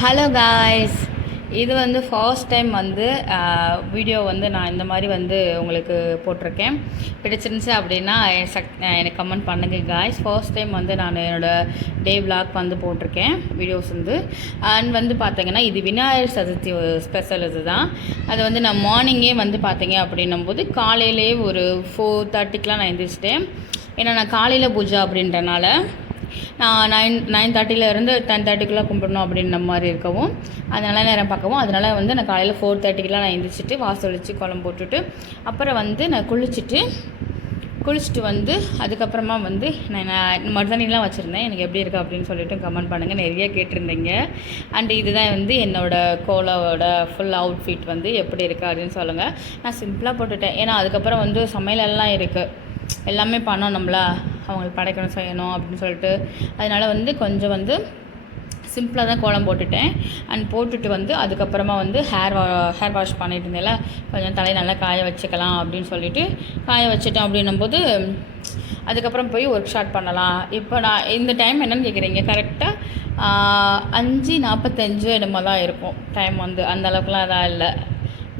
Hello guys, இது வந்து first time வந்து வீடியோ வந்து நான் இந்த மாதிரி வந்து உங்களுக்கு போட்டிருக்கேன். பிடிச்சிருந்துச்சு அப்படின்னா எனக்கு கமெண்ட் பண்ணுங்க காய்ஸ். ஃபர்ஸ்ட் டைம் வந்து நான் என்னோடய டே விளாக் வந்து போட்டிருக்கேன் வீடியோஸ் வந்து. அண்ட் வந்து பார்த்தீங்கன்னா இது விநாயகர் சதுர்த்தி ஸ்பெஷல் இது தான். அது வந்து நான் மார்னிங்கே வந்து பார்த்தீங்க அப்படின்னும் போது காலையிலே ஒரு 4:30க்கெலாம் நான் எழுந்திரிச்சிட்டேன். ஏன்னா நான் காலையில் பூஜை அப்படின்றனால நான் 9:30லேருந்து 10:30க்குள்ளே கும்பிடணும் அப்படின்ற மாதிரி இருக்கவும், அதனால் நேரம் பார்க்கவும், அதனால் வந்து நான் காலையில் 4:30க்கெலாம் நான் எழுந்திரிச்சிட்டு வாசல் வச்சு கோலம் போட்டுட்டு அப்புறம் வந்து நான் குளிச்சுட்டு வந்து அதுக்கப்புறமா வந்து நான் மருதாணிலாம் வச்சுருந்தேன். எனக்கு எப்படி இருக்குது அப்படின்னு சொல்லிட்டு கமெண்ட் பண்ணுங்கள், நிறைய கேட்டிருந்தீங்க. அண்ட் இதுதான் வந்து என்னோடய கோலோட ஃபுல் அவுட்ஃபிட் வந்து எப்படி இருக்குது அப்படின்னு சொல்லுங்கள். நான் சிம்பிளாக போட்டுட்டேன், ஏன்னா அதுக்கப்புறம் வந்து சமையலெல்லாம் இருக்குது, எல்லாமே பண்ணணும்ல, அவங்களுக்கு படைக்கணும் செய்யணும் அப்படின்னு சொல்லிட்டு. அதனால் வந்து கொஞ்சம் வந்து சிம்பிளாக தான் கோலம் போட்டுட்டேன். அண்ட் போட்டுட்டு வந்து அதுக்கப்புறமா வந்து ஹேர் வாஷ் பண்ணிட்டு இருந்தேன்ல, கொஞ்சம் தலையை நல்லா காய வச்சுக்கலாம் அப்படின்னு சொல்லிட்டு காய வச்சுட்டேன். அப்படின்னும்போது அதுக்கப்புறம் போய் ஒர்க் ஸ்டார்ட் பண்ணலாம். இப்போ நான் இந்த டைம் என்னென்னு கேட்குறீங்க, கரெக்டாக 5:45 என்னமோ தான் இருக்கும் டைம். வந்து அந்த அளவுக்குலாம் அதான் இல்லை.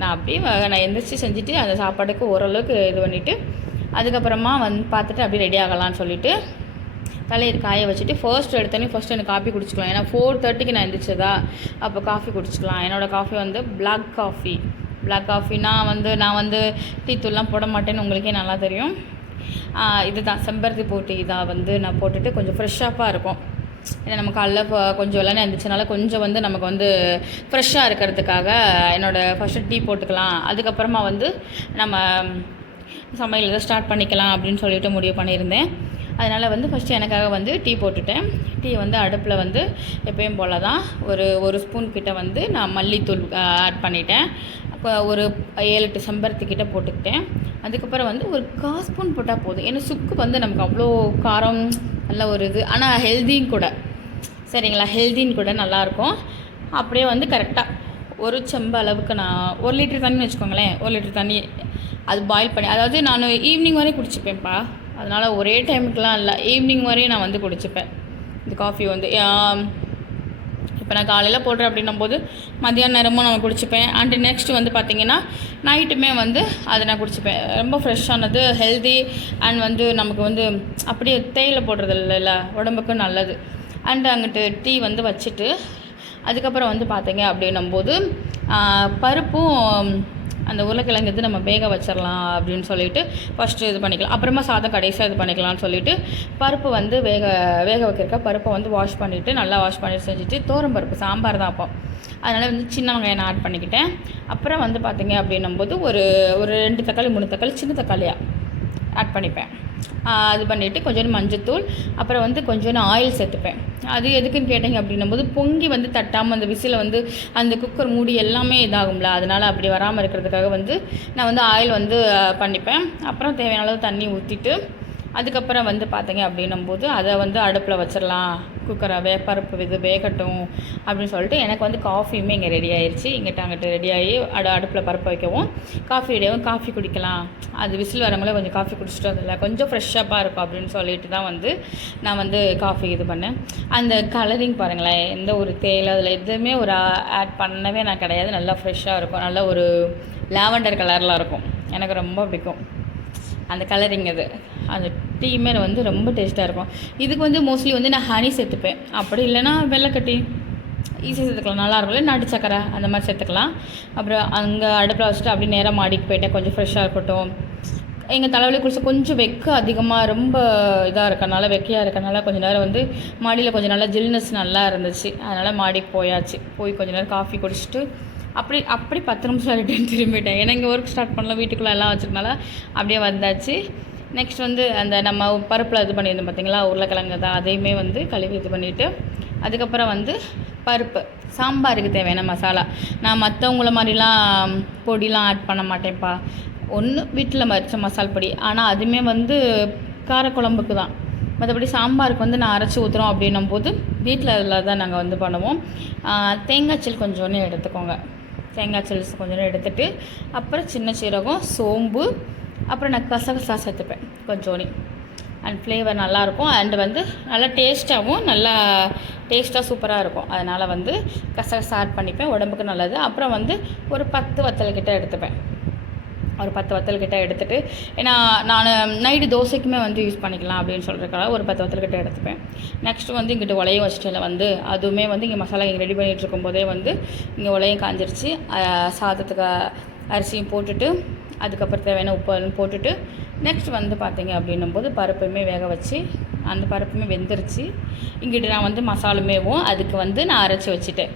நான் அப்படியே நான் எந்திரிச்சு செஞ்சுட்டு அந்த சாப்பாடுக்கு ஓரளவுக்கு இது பண்ணிவிட்டு அதுக்கப்புறமா வந்து பார்த்துட்டு அப்படியே ரெடி ஆகலான்னு சொல்லிவிட்டு தலையை காய வச்சுட்டு ஃபர்ஸ்ட் எனக்கு காஃபி குடிச்சிக்கலாம். ஏன்னா 4:30க்கு நான் எழுந்திரிச்சதா, அப்போ காஃபி குடிச்சிக்கலாம். என்னோடய காஃபி வந்து பிளாக் காஃபி. நான் வந்து டீ தூள்லாம் போட மாட்டேன்னு உங்களுக்கே நல்லா தெரியும். இதுதான் செம்பருத்தி போட்டு இதாக வந்து நான் போட்டுட்டு கொஞ்சம் ஃப்ரெஷ்ஷாக இருக்கும். ஏன்னா நம்ம காலைல கொஞ்சம் வெள்ளனே எழுந்திரிச்சனால கொஞ்சம் வந்து நமக்கு வந்து ஃப்ரெஷ்ஷாக இருக்கிறதுக்காக என்னோடய ஃபஸ்ட்டு டீ போட்டுக்கலாம், அதுக்கப்புறமா வந்து நம்ம சமையல் இதை ஸ்டார்ட் பண்ணிக்கலாம் அப்படின்னு சொல்லிட்டு முடிவு பண்ணியிருந்தேன். அதனால் வந்து ஃபஸ்ட்டு எனக்காக வந்து டீ போட்டுட்டேன். டீ வந்து அடுப்பில் வந்து எப்பயும் போல் தான் ஒரு ஸ்பூன் கிட்ட வந்து நான் மல்லித்தூள் ஆட் பண்ணிட்டேன். அப்போ ஒரு 7-8 செம்பருத்திக்கிட்ட போட்டுக்கிட்டேன். அதுக்கப்புறம் வந்து ஒரு 1/4 ஸ்பூன் போட்டால் போதும். ஏன்னா சுக்கு வந்து நமக்கு அவ்வளோ காரம் நல்ல ஒரு இது, ஆனால் ஹெல்தியும் கூட, சரிங்களா, ஹெல்தின்னு கூட நல்லாயிருக்கும். அப்படியே வந்து கரெக்டாக ஒரு செம்பு அளவுக்கு நான் 1 லிட்டர் தண்ணின்னு வச்சுக்கோங்களேன், 1 லிட்டர் தண்ணி அது பாயில் பண்ணி, அதாவது நான் ஈவினிங் வரையும் குடிச்சுப்பேன்ப்பா. அதனால் ஒரே டைமுக்கெலாம் இல்லை, ஈவினிங் வரையும் நான் வந்து குடிச்சுப்பேன் இந்த காஃபி வந்து. இப்போ நான் காலையில் போடுறேன் அப்படின்னும் போது மதியான நேரமும் நான் குடிச்சுப்பேன். அண்ட் நெக்ஸ்ட் வந்து பார்த்திங்கன்னா நைட்டுமே வந்து அதை நான் குடிச்சுப்பேன். ரொம்ப ஃப்ரெஷ்ஷானது, ஹெல்தி. அண்ட் வந்து நமக்கு வந்து அப்படியே தேயிலை போடுறது இல்லைல்ல, உடம்புக்கும் நல்லது. அண்ட் அங்கிட்டு டீ வந்து வச்சுட்டு அதுக்கப்புறம் வந்து பார்த்திங்க அப்படின்னும்போது பருப்பும் அந்த உருளைக்கிழங்கு இது நம்ம வேக வச்சிடலாம் அப்படின்னு சொல்லிட்டு ஃபஸ்ட்டு இது பண்ணிக்கலாம், அப்புறமா சாதம் கடைசியாக இது பண்ணிக்கலாம்னு சொல்லிட்டு பருப்பு வந்து வேக வைக்கிறக்க பருப்பை வந்து வாஷ் பண்ணிவிட்டு நல்லா வாஷ் பண்ணிட்டு செஞ்சுட்டு பருப்பு சாம்பார் தான் அப்போ, அதனால் வந்து சின்ன வெங்காயம் நான் ஆட் பண்ணிக்கிட்டேன். அப்புறம் வந்து பார்த்திங்க அப்படின்னும்போது ஒரு 2 தக்காளி 3 தக்காளி சின்ன தக்காளியாக ஆட் பண்ணிப்பேன். அது பண்ணிவிட்டு கொஞ்சோண்டு மஞ்சத்தூள், அப்புறம் வந்து கொஞ்சோண்டு ஆயில் சேர்த்துப்பேன். அது எதுக்குன்னு கேட்டிங்க அப்படின்னும்போது பொங்கி வந்து தட்டாமல் அந்த விசில் வந்து அந்த குக்கர் மூடி எல்லாமே இதாகும்ல, அதனால் அப்படி வராமல் இருக்கிறதுக்காக வந்து நான் வந்து ஆயில் வந்து பண்ணிப்பேன். அப்புறம் தேவையான அளவு தண்ணி ஊற்றிட்டு அதுக்கப்புறம் வந்து பார்த்திங்க அப்படின்னும்போது அதை வந்து அடுப்பில் வச்சிடலாம், குக்கரை பருப்பு இது வேகட்டும் அப்படின்னு சொல்லிட்டு எனக்கு வந்து காஃபியுமே இங்கே ரெடி ஆயிடுச்சு. அங்கிட்டு ரெடியாகி அடுப்பில் பருப்பு வைக்கவும் காஃபி ரெடியாகவும் காஃபி குடிக்கலாம். அது விசில் வரவங்களே கொஞ்சம் காஃபி குடிச்சிட்டு வந்தில்ல, கொஞ்சம் ஃப்ரெஷ்ஷப்பாக இருக்கும் அப்படின்னு சொல்லிட்டு தான் வந்து நான் வந்து காஃபி இது பண்ணேன். அந்த கலரிங் பாருங்களேன், எந்த ஒரு தேயிலை அதில் எதுவுமே ஒரு ஆட் பண்ணவே நான் கிடையாது. நல்லா ஃப்ரெஷ்ஷாக இருக்கும், நல்ல ஒரு லாவெண்டர் கலரில் இருக்கும். எனக்கு ரொம்ப பிடிக்கும் அந்த கலரிங். அது அந்த டீமே வந்து ரொம்ப டேஸ்ட்டாக இருக்கும். இதுக்கு வந்து மோஸ்ட்லி வந்து நான் ஹனி சேர்த்துப்பேன், அப்படி இல்லைன்னா வெள்ளைக்கட்டி ஈஸியாக சேர்த்துக்கலாம், நல்லாயிருக்கும். இல்லை நாட்டு சக்கரை அந்த மாதிரி சேர்த்துக்கலாம். அப்புறம் அங்கே அடுப்பில் வச்சுட்டு அப்படி நேராக மாடிக்கு போயிட்டேன், கொஞ்சம் ஃப்ரெஷ்ஷாக இருக்கட்டும். எங்கள் தலைவலி குளிச்சு கொஞ்சம் வெக்க அதிகமாக ரொம்ப இதாக இருக்கனால, வெக்கையாக இருக்கனால கொஞ்சம் நேரம் வந்து மாடியில் கொஞ்சம் நல்லா ஜில்னஸ் நல்லா இருந்துச்சு. அதனால் மாடிக்கு போய் கொஞ்சம் நேரம் காஃபி குடிச்சிட்டு அப்படி 10 நிமிஷம் ரிட்டர்ன் திரும்பிட்டேன். ஏன்னா இங்கே ஒர்க் ஸ்டார்ட் பண்ணலாம், வீட்டுக்குள்ளே எல்லாம் வச்சுருக்கனால அப்படியே வந்தாச்சு. நெக்ஸ்ட் வந்து அந்த நம்ம பருப்பில் இது பண்ணியிருந்தோம் பார்த்திங்களா, உருளைக்கிழங்கு தான், அதையுமே வந்து கழுவி இது பண்ணிவிட்டு அதுக்கப்புறம் வந்து பருப்பு சாம்பாருக்கு தேவையான மசாலா, நான் மற்றவங்கள மாதிரிலாம் பொடிலாம் ஆட் பண்ண மாட்டேன்ப்பா. ஒன்று வீட்டில் மறைச்ச மசால் பொடி, ஆனால் அதுவுமே வந்து காரக்குழம்புக்கு தான். மற்றபடி சாம்பாருக்கு வந்து நான் அரைச்சி ஊற்றுறோம் அப்படின்னும் போது வீட்டில் அதில் தான் நாங்கள் வந்து பண்ணுவோம். தேங்காய் சில் கொஞ்சோன்னு எடுத்துக்கோங்க, தேங்காய் சில்ஸ் கொஞ்சம் எடுத்துகிட்டு அப்புறம் சின்ன சீரகம், சோம்பு, அப்புறம் நான் கசகசா சேர்த்துப்பேன் கொஞ்சோன்னு. அண்ட் ஃப்ளேவர் நல்லாயிருக்கும். அண்டு வந்து நல்லா டேஸ்ட்டாகவும் டேஸ்ட்டாக சூப்பராக இருக்கும். அதனால் வந்து கசகசா ஆட் பண்ணிப்பேன், உடம்புக்கு நல்லது. அப்புறம் வந்து ஒரு 10 வத்தல் கிட்ட எடுத்துப்பேன். ஒரு 10 வத்தல் கிட்ட எடுத்துகிட்டு, ஏன்னா நான் நைட்டு தோசைக்குமே வந்து யூஸ் பண்ணிக்கலாம் அப்படின்னு சொல்கிறதுக்காக ஒரு 10 வத்தல் கிட்ட எடுத்துப்பேன். நெக்ஸ்ட்டு வந்து இங்கிட்டு உலையும் வச்சுட்டு வந்து அதுவுமே வந்து இங்கே மசாலா இங்கே ரெடி பண்ணிகிட்டு இருக்கும்போதே வந்து இங்கே உலையும் காஞ்சிருச்சு. சாதத்துக்கு அரிசியும் போட்டுட்டு அதுக்கப்புறம் தேவையான உப்பு போட்டுட்டு நெக்ஸ்ட் வந்து பார்த்திங்க அப்படின்னும்போது பருப்புமே வேக வச்சு அந்த பருப்புமே வெந்துருச்சு. இங்கிட்டு நான் வந்து மசாலுமேவும் அதுக்கு வந்து நான் அரைச்சி வச்சுட்டேன்.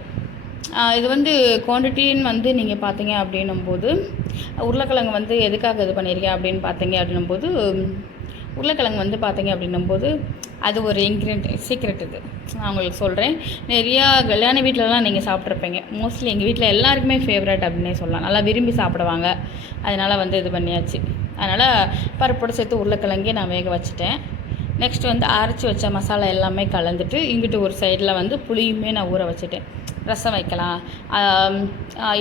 இது வந்து குவான்டிட்டின்னு வந்து நீங்கள் பார்த்தீங்க அப்படின்னும்போது உருளைக்கிழங்கு வந்து எதுக்காக இது பண்ணியிருக்கேன் அப்படின்னு பார்த்தீங்க அப்படின்னும்போது உருளைக்கிழங்கு வந்து பார்த்தீங்க அப்படின்னும்போது அது ஒரு சீக்ரெட். இது நான் உங்களுக்கு சொல்கிறேன். நிறையா கல்யாண வீட்டிலலாம் நீங்கள் சாப்பிட்ருப்பீங்க. மோஸ்ட்லி எங்கள் வீட்டில் எல்லாருக்குமே ஃபேவரட் அப்படின்னே சொல்லலாம். நல்லா விரும்பி சாப்பிடுவாங்க. அதனால் வந்து இது பண்ணியாச்சு. அதனால் பருப்போடு சேர்த்து உருளைக்கிழங்கே நான் வேக வச்சுட்டேன். நெக்ஸ்ட் வந்து அரைச்சி வச்ச மசாலா எல்லாமே கலந்துட்டு இங்கிட்டு ஒரு சைடில் வந்து புளியுமே நான் ஊற வச்சுட்டேன். ரசம் வைக்கலாம்.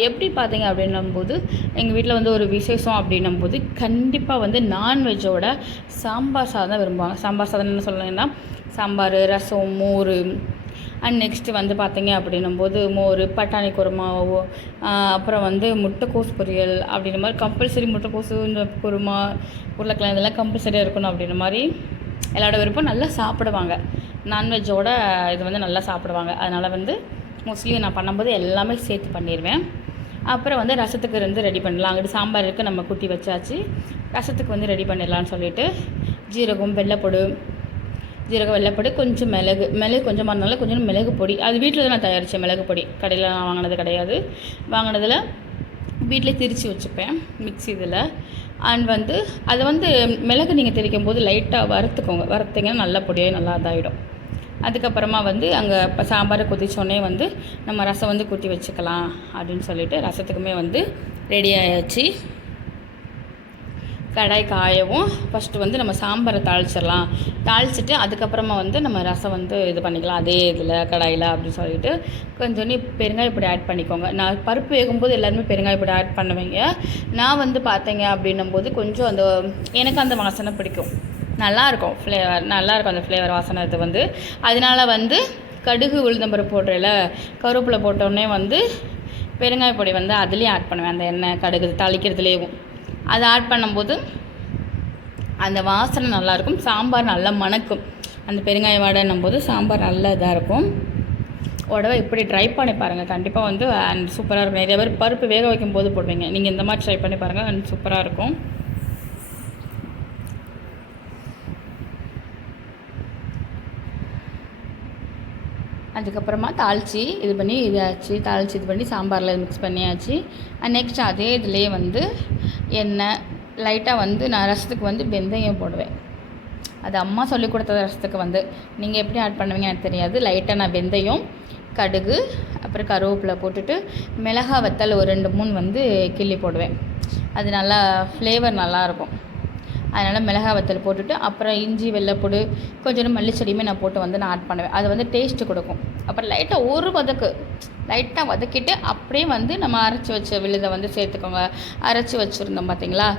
எப்படி பார்த்தீங்க அப்படின்னும்போது எங்கள் வீட்டில் வந்து ஒரு விசேஷம் அப்படின்னும்போது கண்டிப்பாக வந்து நான்வெஜ்ஜோட சாம்பார் சாதம் விரும்புவாங்க. சாம்பார் சாதம் என்ன சொல்லுங்கன்னா சாம்பார், ரசம், மோர் அண்ட் நெக்ஸ்ட்டு வந்து பார்த்தீங்க அப்படின்னும்போது மோர், பட்டாணி குருமாவோ, அப்புறம் வந்து முட்டைக்கோஸ் பொரியல் அப்படின்ற மாதிரி கம்பல்சரி முட்டைக்கோசு, இந்த குருமா, உருளைக்கிழங்கு இதெல்லாம் கம்பல்சரியாக இருக்கணும் அப்படின்ற மாதிரி எல்லாரோட விருப்பம். நல்லா சாப்பிடுவாங்க. நான்வெஜ்ஜோட இது வந்து நல்லா சாப்பிடுவாங்க. அதனால் வந்து மோஸ்ட்லி நான் பண்ணும்போது எல்லாமே சேர்த்து பண்ணிடுவேன். அப்புறம் வந்து ரசத்துக்கு வந்து ரெடி பண்ணலாம். அங்கிட்டு சாம்பாருக்கு நம்ம குட்டி வச்சாச்சு. ரசத்துக்கு வந்து ரெடி பண்ணிடலான்னு சொல்லிவிட்டு ஜீரகம், வெள்ளைப்பொடி, கொஞ்சம் மிளகு கொஞ்சமாக இருந்தாலும் கொஞ்சம் மிளகு பொடி. அது வீட்டில் தான் நான் தயாரித்தேன். மிளகு பொடி கடையில் நான் வாங்கினது கிடையாது. வாங்கினதில் வீட்டிலே திரித்து வச்சுப்பேன் மிக்ஸி இதில். அண்ட் வந்து அதை வந்து மிளகு நீங்கள் திரிக்கும் போது லைட்டாக வறுத்திங்கன்னா நல்ல பொடியாக நல்லா இதாகிடும். அதுக்கப்புறமா வந்து அங்கே இப்போ சாம்பார் கொதிச்சோடனே வந்து நம்ம ரசம் வந்து கூட்டி வச்சுக்கலாம் அப்படின்னு சொல்லிவிட்டு ரசத்துக்குமே வந்து ரெடி ஆயாச்சு. கடாய் காயவும் ஃபஸ்ட்டு வந்து நம்ம சாம்பாரை தாளிச்சிட்டு அதுக்கப்புறமா வந்து நம்ம ரசம் வந்து இது பண்ணிக்கலாம் அதே இதில் கடாயில் அப்படின்னு சொல்லிட்டு கொஞ்சம் பெருங்காயப்பொடி ஆட் பண்ணிக்கோங்க. நான் பருப்பு வேகும்போது எல்லாருமே பெருங்காயப்பொடி ஆட் பண்ணுவீங்க. நான் வந்து பார்த்தீங்க அப்படின்னும்போது கொஞ்சம் எனக்கு அந்த வாசனை பிடிக்கும். நல்லாயிருக்கும் நல்லாயிருக்கும் அந்த ஃப்ளேவர் வாசனை. இது வந்து அதனால் வந்து கடுகு, உளுந்தம்பருப்பு போடுறல கருவேப்பிலை போட்டோடனே வந்து பெருங்காயப்பொடி வந்து அதுலேயும் ஆட் பண்ணுவேன். அந்த எண்ணெய் கடுகு தாளிக்கிறதுலேயும் அதை ஆட் பண்ணும்போது அந்த வாசனை நல்லாயிருக்கும். சாம்பார் நல்லா மணக்கும். அந்த பெருங்காய வாடைன்னும் போது சாம்பார் நல்லா இதாக இருக்கும். உடவை இப்படி ட்ரை பண்ணி பாருங்கள். கண்டிப்பாக வந்து அண்ட் சூப்பராக இருக்கும். நிறைய பேர் பருப்பு வேக வைக்கும் போது போடுவீங்க. நீங்கள் இந்த மாதிரி ட்ரை பண்ணி பாருங்கள். அண்ட் சூப்பராக இருக்கும். அதுக்கப்புறமா தாளித்து இது பண்ணி சாம்பாரில் மிக்ஸ் பண்ணியாச்சு. அண்ட் நெக்ஸ்ட் அதே இதுலேயே வந்து எண்ணெய் லைட்டாக வந்து நான் ரசத்துக்கு வந்து வெந்தயம் போடுவேன். அது அம்மா சொல்லி கொடுத்தது. ரசத்துக்கு வந்து நீங்கள் எப்படி ஆட் பண்ணுவீங்க எனக்கு தெரியாது. லைட்டாக நான் வெந்தயம், கடுகு, அப்புறம் கருவேப்பிலை போட்டுட்டு மிளகாய் வத்தல் ஒரு 2-3 வந்து கிள்ளி போடுவேன். அது நல்லா ஃப்ளேவர் நல்லாயிருக்கும். அதனால் மிளகாய் வத்தல் போட்டுட்டு அப்புறம் இஞ்சி, வெள்ளைப்பூடு, கொஞ்சம் மல்லிச்செடியுமே நான் போட்டு வந்து நான் ஆட் பண்ணுவேன். அது வந்து டேஸ்ட்டு கொடுக்கும். அப்புறம் லைட்டாக வதக்கிட்டு அப்படியே வந்து நம்ம அரைச்சி வச்ச விழுதை வந்து சேர்த்துக்கோங்க. அரைச்சி வச்சுருந்தோம் பார்த்தீங்களா,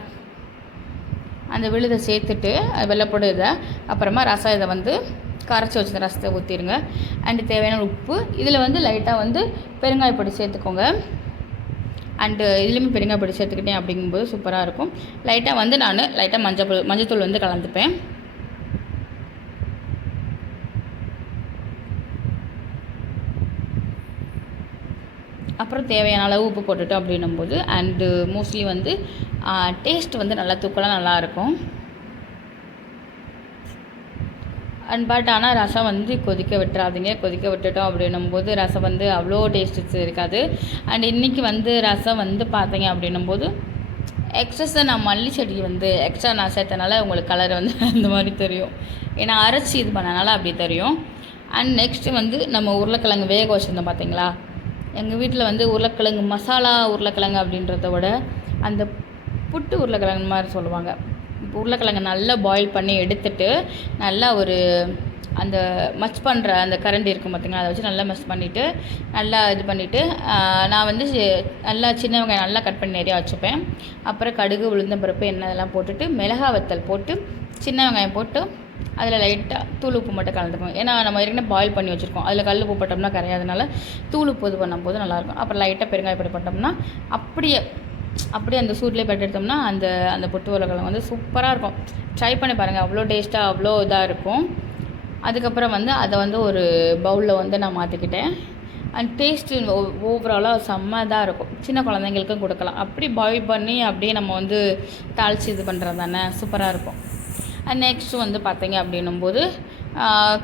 அந்த விழுதை சேர்த்துட்டு வெள்ளைப்பூடு அப்புறமா ரசம் இதை வந்து கரைச்சி வச்சுருந்த ரசத்தை ஊற்றிடுங்க. அண்டு தேவையான உப்பு இதில் வந்து லைட்டாக வந்து பெருங்காயப்பொடி சேர்த்துக்கோங்க. அண்டு இதுலேயுமே பெருங்காயப்பொடி சேர்த்துக்கிட்டேன் அப்படிங்கும்போது சூப்பராக இருக்கும். லைட்டாக வந்து நான் மஞ்சத்தூள் வந்து கலந்துப்பேன். அப்புறம் தேவையான அளவு உப்பு போட்டுட்டோம் அப்படின்னும்போது அண்டு மோஸ்ட்லி வந்து டேஸ்ட் வந்து நல்லா தூக்கலாக நல்லாயிருக்கும். பட் ஆனால் ரசம் வந்து கொதிக்க விட்டுறாதீங்க. கொதிக்க விட்டுட்டோம் அப்படின்னும்போது ரசம் வந்து அவ்வளோ டேஸ்ட்டு இருக்காது. அண்ட் இன்றைக்கி வந்து ரசம் வந்து பார்த்தீங்க அப்படின்னும்போது எக்ஸஸாக நான் மல்லி செடி வந்து எக்ஸ்ட்ரா நான் சேர்த்தனால உங்களுக்கு கலர் வந்து அந்த மாதிரி தெரியும். ஏன்னா அரைச்சி இது பண்ணனால அப்படி தெரியும். அண்ட் நெக்ஸ்ட்டு வந்து நம்ம உருளைக்கிழங்கு வேக வச்சுருந்தோம் பார்த்தீங்களா. எங்கள் வீட்டில் வந்து உருளைக்கிழங்கு மசாலா உருளைக்கிழங்கு அப்படின்றத விட அந்த புட்டு உருளைக்கிழங்கு மாதிரி சொல்லுவாங்க. உருளைக்கிழங்கு நல்லா பாயில் பண்ணி எடுத்துட்டு நல்லா ஒரு அந்த மச் பண்ணுற அந்த கரண்டி இருக்கும் பார்த்திங்களா, அதை வச்சு நல்லா மச் பண்ணிவிட்டு நல்லா இது பண்ணிவிட்டு நான் வந்து நல்லா சின்ன வெங்காயம் நல்லா கட் பண்ணி நிறையா வச்சுப்பேன். அப்புறம் கடுகு, உளுந்தம்பருப்பு, எண்ணெய் இதெல்லாம் போட்டுட்டு மிளகாய் வத்தல் போட்டு சின்ன வெங்காயம் போட்டு அதில் லைட்டாக தூள் உப்பு மட்டும் கலந்துக்கணும். ஏன்னா நம்ம ஏற்கனவே பாயில் பண்ணி வச்சுருக்கோம். அதில் கல் உப்பு போட்டோம்னா கரையாதனால தூள் உப்பு இது பண்ணும்போது நல்லாயிருக்கும். அப்புறம் லைட்டாக பெருங்காயப்பொடி போட்டோம்னா அப்படியே அந்த சூட்லேயே பட்டு எடுத்தோம்னா அந்த அந்த பொட்டு உருளைக்கிழங்கு வந்து சூப்பராக இருக்கும். ட்ரை பண்ணி பாருங்கள், அவ்வளோ டேஸ்ட்டாக அவ்வளோ இதாக இருக்கும். அதுக்கப்புறம் வந்து அதை வந்து ஒரு பவுலில் வந்து நான் மாற்றிக்கிட்டேன். அண்ட் டேஸ்ட்டு ஓவராலாக செம்ம இதாக இருக்கும். சின்ன குழந்தைங்களுக்கும் கொடுக்கலாம். அப்படி பாயில் பண்ணி அப்படியே நம்ம வந்து தாளித்து இது பண்ணுறது தானே, சூப்பராக இருக்கும். அண்ட் நெக்ஸ்ட்டு வந்து பார்த்தீங்க அப்படின்னும்போது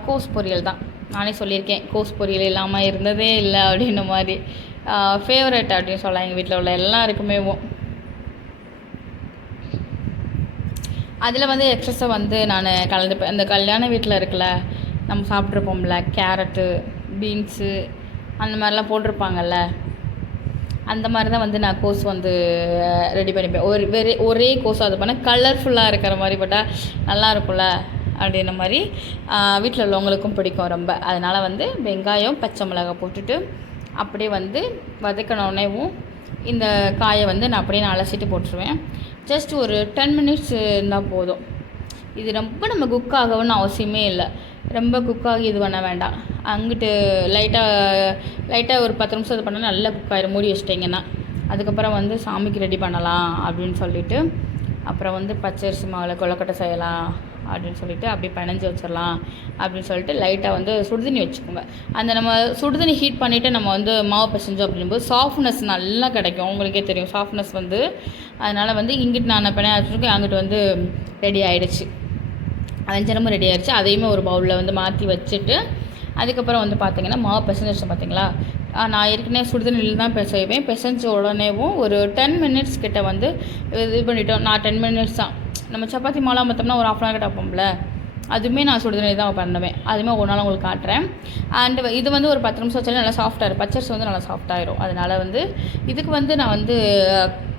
கோஸ் பொரியல் தான். நானே சொல்லியிருக்கேன், கோஸ் பொரியல் இல்லாமல் இருந்ததே இல்லை அப்படின்ன மாதிரி. ஃபேவரட் அப்படின்னு சொல்லலாம் எங்கள் வீட்டில் உள்ள எல்லாருக்குமே. அதில் வந்து எக்ஸஸை வந்து நான் கலந்துப்பேன். அந்த கல்யாண வீட்டில் இருக்குல்ல, நம்ம சாப்பிட்ருப்போம்ல, கேரட்டு, பீன்ஸு அந்த மாதிரிலாம் போட்டிருப்பாங்கல்ல, அந்த மாதிரி தான் வந்து நான் கோஸ் வந்து ரெடி பண்ணிப்பேன். ஒரே கோஸ் அது பண்ண கலர்ஃபுல்லாக இருக்கிற மாதிரி போட்டால் நல்லா இருக்கும்ல அப்படின்ற மாதிரி வீட்டில் உள்ளவங்களுக்கும் பிடிக்கும் ரொம்ப. அதனால் வந்து வெங்காயம், பச்சை மிளகாய் போட்டுட்டு அப்படியே வந்து வதக்கினோடனேவும் இந்த காயை வந்து நான் அப்படியே அலசிட்டு போட்டுருவேன். ஜஸ்ட் ஒரு 10 மினிட்ஸ் இருந்தால் போதும். இது ரொம்ப நம்ம குக் ஆகணும்னு அவசியமே இல்லை. ரொம்ப குக்காகி இது பண்ண வேண்டாம். அங்கிட்டு லைட்டாக ஒரு 10 நிமிஷம் இது பண்ணால் நல்லா குக் ஆகிடும், மூடி வச்சிட்டிங்கன்னா. அதுக்கப்புறம் வந்து சாமிக்கு ரெடி பண்ணலாம் அப்படின்னு சொல்லிவிட்டு அப்புறம் வந்து பச்சரிசி மாவில் கொழுக்கட்டை செய்யலாம் அப்படின்னு சொல்லிட்டு அப்படியே பிணைஞ்சி வச்சிடலாம் அப்படின்னு சொல்லிட்டு லைட்டாக வந்து சுடுதண்ணி வச்சுக்கோங்க. அந்த நம்ம சுடுதண்ணி ஹீட் பண்ணிவிட்டு நம்ம வந்து மாவு பிசைஞ்சோம் அப்படிங்கும்போது சாஃப்ட்னஸ் நல்லா கிடைக்கும். உங்களுக்கே தெரியும் சாஃப்ட்னஸ் வந்து. அதனால் வந்து இங்கிட்டு நான் பிணைய வச்சுருக்கேன், அங்கிட்டு வந்து ரெடி ஆகிடுச்சு. வெஞ்சனமும் ரெடி ஆகிடுச்சு. அதையுமே ஒரு பவுலில் வந்து மாற்றி வச்சுட்டு அதுக்கப்புறம் வந்து பார்த்திங்கன்னா மாவு பிசைஞ்சிருச்சு பார்த்திங்களா. நான் ஏற்கனவே சுடுதண்ணியில் தான் பிசைவேன். பிசைஞ்ச உடனேவும் ஒரு 10 மினிட்ஸ் கிட்ட வந்து இது பண்ணிட்டோம். நான் 10 மினிட்ஸ் தான். நம்ம சப்பாத்தி மாவுலாம் பார்த்தோம்னா ஒரு 1/2 கிட்ட வைப்போம்ல, அதுவுமே நான் சுடுதண்ணி தான் பண்ணுவேன். அதுவுமே ஒரு நாள் உங்களுக்கு காட்டுறேன். அண்ட் இது வந்து ஒரு 10 நிமிஷம் வச்சாலும் நல்லா சாஃப்டாகிடும். பச்சரிசி வந்து நல்லா சாஃப்டாகிடும். அதனால் வந்து இதுக்கு வந்து நான் வந்து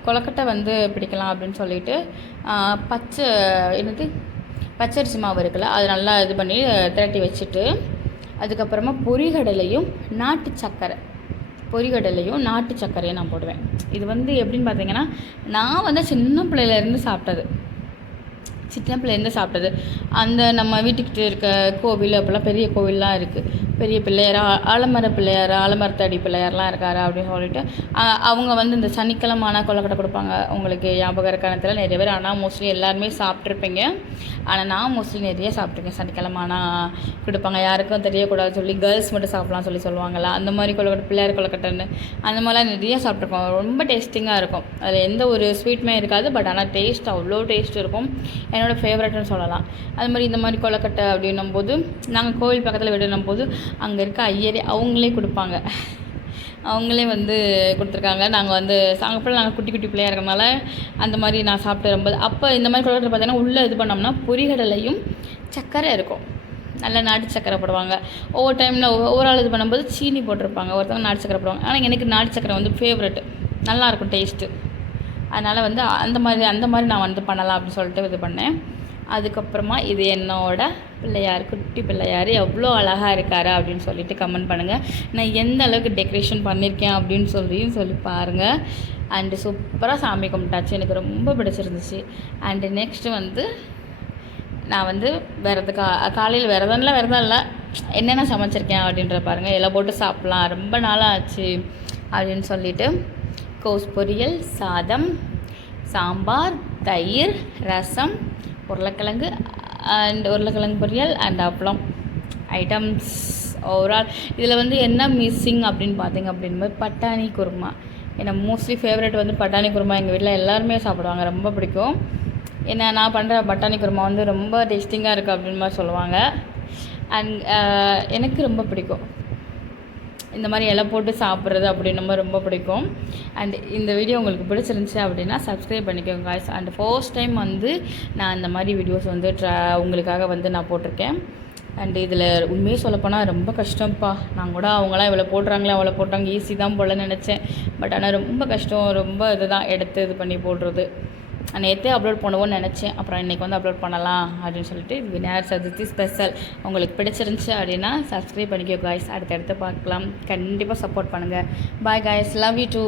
கொழுக்கட்டை வந்து பிடிக்கலாம் அப்படின்னு சொல்லிட்டு பச்சரிசி மாவு இருக்குல்ல, அது நல்லா இது பண்ணி திரட்டி வச்சுட்டு அதுக்கப்புறமா பொரிகடலையும் நாட்டு சர்க்கரையும் நான் போடுவேன். இது வந்து எப்படின்னு பார்த்தீங்கன்னா, நான் வந்து சின்ன பிள்ளையிலேருந்து சாப்பிட்டது. அந்த நம்ம வீட்டுக்கிட்ட இருக்க கோவில் அப்போல்லாம் பெரிய கோவில்லாம் இருக்குது. பெரிய பிள்ளையார், ஆலமரத்தடி பிள்ளையார்லாம் இருக்கார் அப்படின்னு சொல்லிட்டு அவங்க வந்து இந்த சனிக்கிழமை கொழுக்கட்டை கொடுப்பாங்க. உங்களுக்கு ஞாபகம் இருக்கான தெரியல, நிறைய பேர். ஆனால் மோஸ்ட்லி எல்லாருமே சாப்பிட்ருப்பீங்க. ஆனால் நான் மோஸ்ட்லி நிறைய சாப்பிட்ருக்கேன். சனிக்கிழமை கொடுப்பாங்க, யாருக்கும் தெரியக்கூடாது சொல்லி கேர்ள்ஸ் மட்டும் சாப்பிட்லாம் சொல்லுவாங்கள்ல, அந்த மாதிரி கொழுக்கட்டை, பிள்ளையார் கொழுக்கட்டைன்னு அந்த மாதிரிலாம் நிறைய சாப்பிட்ருக்கோம். ரொம்ப டேஸ்டிங்காக இருக்கும். அதில் எந்த ஒரு ஸ்வீட்டுமே இருக்காது. பட் ஆனால் டேஸ்ட் அவ்வளோ டேஸ்ட் இருக்கும். என்னோடய ஃபேவரட்னு சொல்லலாம். அது மாதிரி இந்த மாதிரி கொழுக்கட்டை அப்படின்னும் போது நாங்கள் கோவில் பக்கத்தில் விடணும் போது அங்கே இருக்க ஐயரே அவங்களே கொடுப்பாங்க. அவங்களே வந்து கொடுத்துருக்காங்க. நாங்கள் வந்து நாங்கள் குட்டி பிள்ளையாக இருக்கிறனால அந்த மாதிரி நான் சாப்பிட்டு ரொம்ப. அப்போ இந்த மாதிரி கொழுக்கட்டை பார்த்தீங்கன்னா உள்ளே இது பண்ணோம்னா பொரிகடலையும் சர்க்கரை இருக்கும். நல்ல நாட்டு சர்க்கரை போடுவாங்க. ஒவ்வொரு டைமில் ஒவ்வொரு ஆள் இது பண்ணும்போது சீனி போட்டிருப்பாங்க, ஒருத்தவங்க நாட்டு சர்க்கரை போடுவாங்க. ஆனால் எனக்கு நாட்டு சர்க்கரை வந்து ஃபேவரெட்டு, நல்லாயிருக்கும் டேஸ்ட்டு. அதனால் வந்து அந்த மாதிரி நான் வந்து பண்ணலாம் அப்படின்னு சொல்லிட்டு இது பண்ணேன். அதுக்கப்புறமா இது என்னோட பிள்ளையார், குட்டி பிள்ளையார் எவ்வளோ அழகாக இருக்கார் அப்படின்னு சொல்லிட்டு கமெண்ட் பண்ணுங்கள். நான் எந்த அளவுக்கு டெக்கரேஷன் பண்ணியிருக்கேன் அப்படின்னு சொல்லி பாருங்கள். அண்டு சூப்பராக சாமி கும்பிட்டாச்சு. எனக்கு ரொம்ப பிடிச்சிருந்துச்சு. அண்டு நெக்ஸ்ட்டு வந்து நான் வந்து காலையில் விரதம் இல்லை, என்னென்ன சமைச்சிருக்கேன் அப்படின்ற பாருங்கள். இலை போட்டு சாப்பிட்லாம், ரொம்ப நாளாக ஆச்சு அப்படின்னு சொல்லிவிட்டு கோஸ் பொரியல், சாதம், சாம்பார், தயிர், ரசம், உருளைக்கிழங்கு பொரியல் அண்ட் அப்பளம் ஐட்டம்ஸ் ஓவரால். இதில் வந்து என்ன மிஸ்ஸிங் அப்படின்னு பார்த்தீங்க அப்படின்போது பட்டாணி குருமா. ஏன்னா மோஸ்ட்லி ஃபேவரட் வந்து பட்டாணி குருமா. எங்கள் வீட்டில் எல்லாருமே சாப்பிடுவாங்க, ரொம்ப பிடிக்கும். ஏன்னா நான் பண்ணுற பட்டாணி குருமா வந்து ரொம்ப டேஸ்டிங்காக இருக்குது அப்படின்னு மாதிரி சொல்லுவாங்க. அண்ட் எனக்கு ரொம்ப பிடிக்கும் இந்த மாதிரி இலை போட்டு சாப்பிட்றது அப்படின்னு ரொம்ப பிடிக்கும். அண்ட் இந்த வீடியோ உங்களுக்கு பிடிச்சிருந்துச்சி அப்படின்னா சப்ஸ்கிரைப் பண்ணிக்கோங்க காய்ஸ். அண்ட் ஃபர்ஸ்ட் டைம் வந்து நான் இந்த மாதிரி வீடியோஸ் வந்து உங்களுக்காக வந்து நான் போட்டிருக்கேன். அண்டு இதில் உண்மையே சொல்லப்போனால் ரொம்ப கஷ்டம்ப்பா. நான் கூட அவங்களாம் இவ்வளோ போட்டாங்க ஈஸி தான் போலன்னு நினச்சேன். பட் ஆனால் ரொம்ப கஷ்டம், ரொம்ப இதுதான் எடுத்து இது பண்ணி போடுறது. நேற்றே அப்லோட் பண்ணுவோன்னு நினச்சேன். அப்புறம் இன்றைக்கி வந்து அப்லோட் பண்ணலாம் அப்படின்னு சொல்லிட்டு இது விநாயகர் சதுர்த்தி ஸ்பெஷல். உங்களுக்கு பிடிச்சிருந்துச்சி அப்படின்னா சப்ஸ்கிரைப் பண்ணிக்கோ காய்ஸ். அடுத்தடுத்து பார்க்கலாம். கண்டிப்பாக சப்போர்ட் பண்ணுங்கள். Bye guys, love you two.